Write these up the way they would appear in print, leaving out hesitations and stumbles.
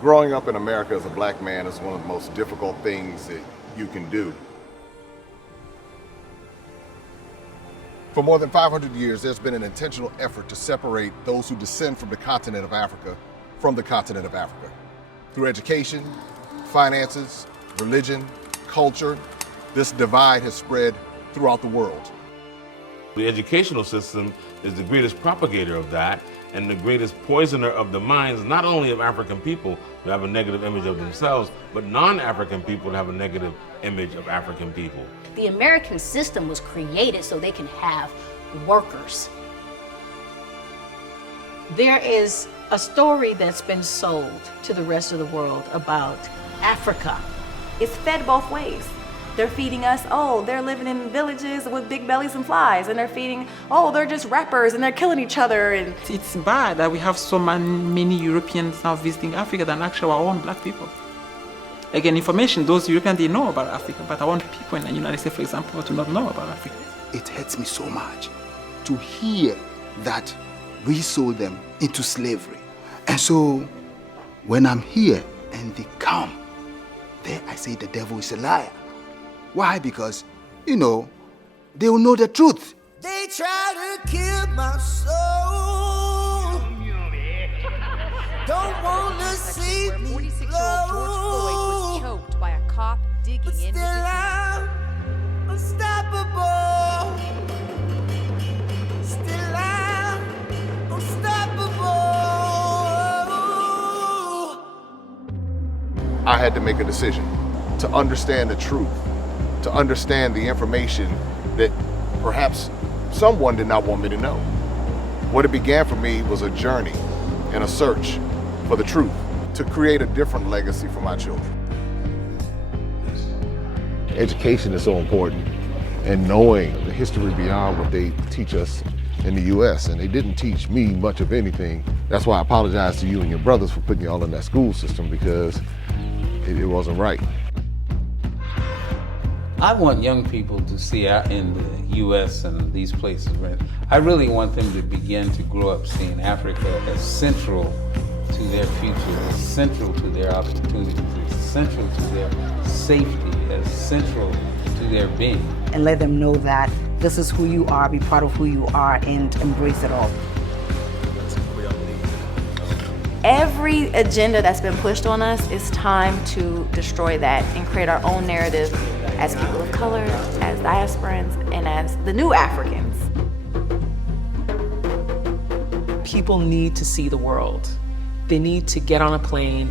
Growing up in America as a black man is one of the most difficult things that you can do. For more than 500 years, there's been an intentional effort to separate those who descend from the continent of Africa from the continent of Africa. Through education, finances, religion, culture, this divide has spread throughout the world. The educational system is the greatest propagator of that and the greatest poisoner of the minds, not only of African people who have a negative image of themselves, but non-African people who have a negative image of African people. The American system was created so they can have workers. There is a story that's been sold to the rest of the world about Africa. It's fed both ways. They're feeding us, oh, they're living in villages with big bellies and flies, and they're feeding, oh, they're just rappers and they're killing each other. And it's bad that we have so many Europeans now visiting Africa than actually our own black people. Again, information, those Europeans, they know about Africa, but I want people in the United States, for example, to not know about Africa. It hurts me so much to hear that we sold them into slavery. And so when I'm here and they come, there I say the devil is a liar. Why? Because, you know, they will know the truth. They try to kill my soul. Don't want to see me 46-year-old George Floyd was choked by a cop digging but into still I'm unstoppable. Still I'm unstoppable. I had to make a decision to understand the truth, to understand the information that perhaps someone did not want me to know. What it began for me was a journey and a search for the truth to create a different legacy for my children. Education is so important, and knowing the history beyond what they teach us in the US, and they didn't teach me much of anything. That's why I apologize to you and your brothers for putting y'all in that school system, because it wasn't right. I want young people to see in the U.S. and these places, I really want them to begin to grow up seeing Africa as central to their future, as central to their opportunities, as central to their safety, as central to their being. And let them know that this is who you are, be proud of who you are, and embrace it all. Every agenda that's been pushed on us, it's time to destroy that and create our own narrative as people of color, as diasporans, and as the new Africans. People need to see the world. They need to get on a plane,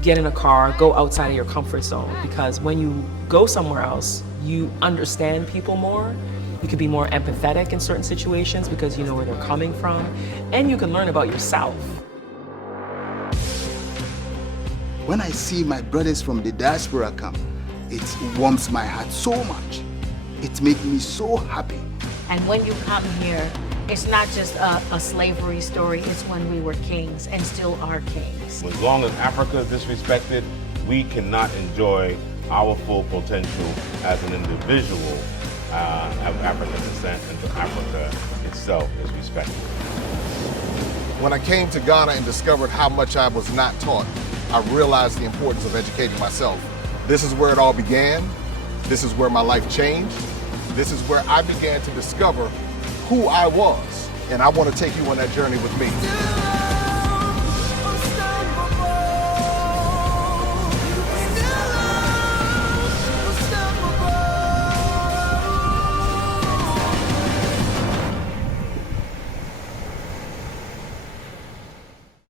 get in a car, go outside of your comfort zone, because when you go somewhere else, you understand people more. You can be more empathetic in certain situations because you know where they're coming from, and you can learn about yourself. When I see my brothers from the diaspora come, it warms my heart so much. It makes me so happy. And when you come here, it's not just a slavery story, it's when we were kings and still are kings. As long as Africa is disrespected, we cannot enjoy our full potential as an individual of African descent until Africa itself is respected. When I came to Ghana and discovered how much I was not taught, I realized the importance of educating myself. This is where it all began. This is where my life changed. This is where I began to discover who I was. And I want to take you on that journey with me.